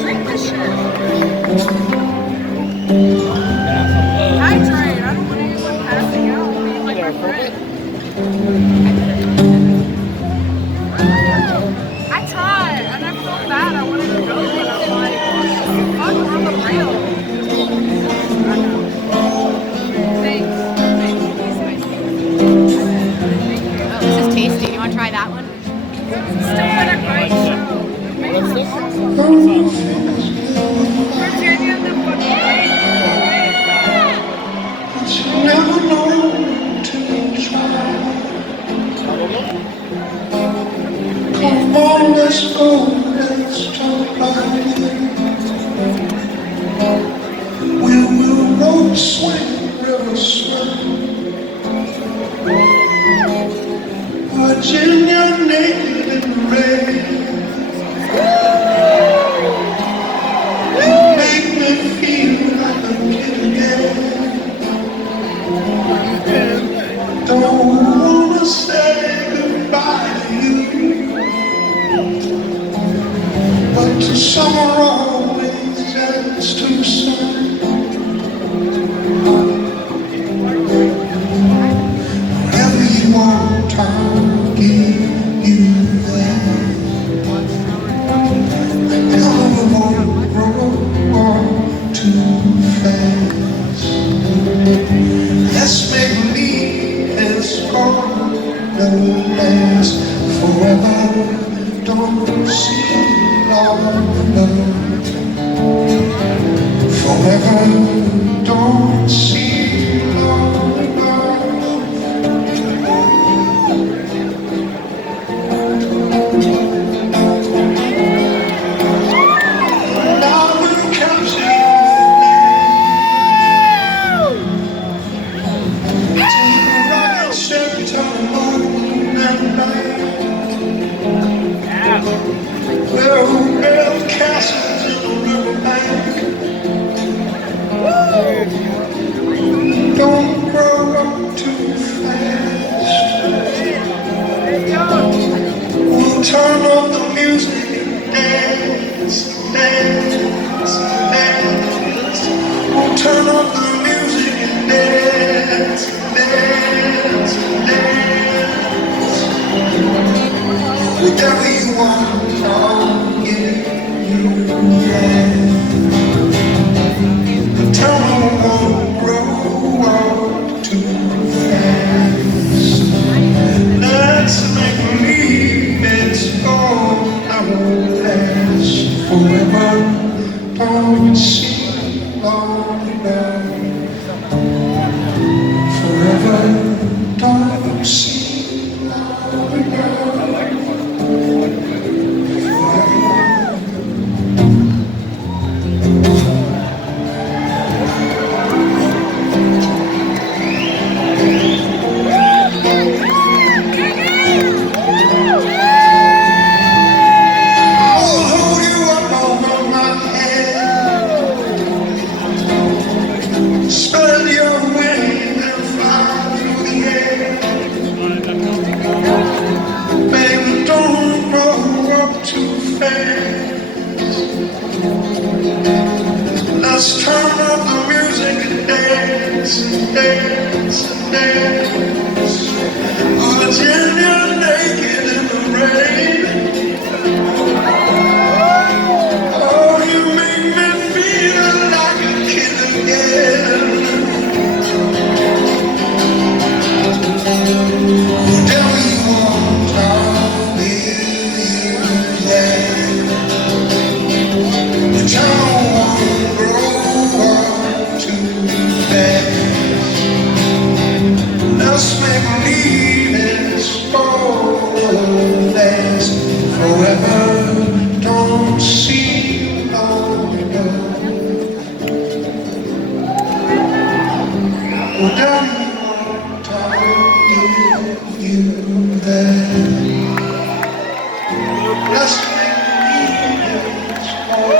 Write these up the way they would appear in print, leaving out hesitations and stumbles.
Drink this shit. Hydrate. I don't want anyone passing out. Being like my friend. I tried, and I felt bad. I wanted to go, but I'm like, fuck, on the rail. I know. Thanks. Oh, this is tasty. You want to try that one? Still been a great show. What's this? Virginia, the But you never know till you try. Come on, let's go, let's talk about it. We will roll, swing, river, swim. Virginia naked in the rain. You make me feel like a kid again. Don't wanna say goodbye to you, but to summer always just too soon. Wherever you want, I'll give you that. Tell me we won't grow too fast. Let's make believe it's gonna last forever. Don't seem long enough. Forever don't seem long enough. Love comes in take a rocket ship to the moon and back. Where who built castles in the riverbank. Don't grow up too fast. We'll turn off the music and dance, dance, dance. We'll turn off the music and dance, dance, dance. Whatever you want, I'll give you that. Tell me we won't grow up too fast. Let's make believe it's gonna last forever. Don't seem long enough. Forever don't seem long enough. I'll hold you up over my head. Spread your wings and fly through the air. Baby, don't grow up too fast. Let's turn up the music and dance, dance, dance. Virginia naked in the rain. Oh, you make me feel like a kid again. Whatever you want, I'll give you that. The town won't grow up too fast. Let's make believe it's gonna last forever. Don't seem long enough. Whatever you want, I'll give you that. Let's make believe it's gonna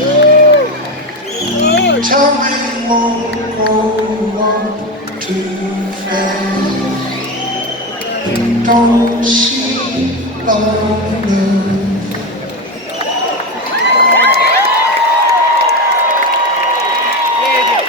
last. Tell me you won't grow up too fast. Don't seem longer.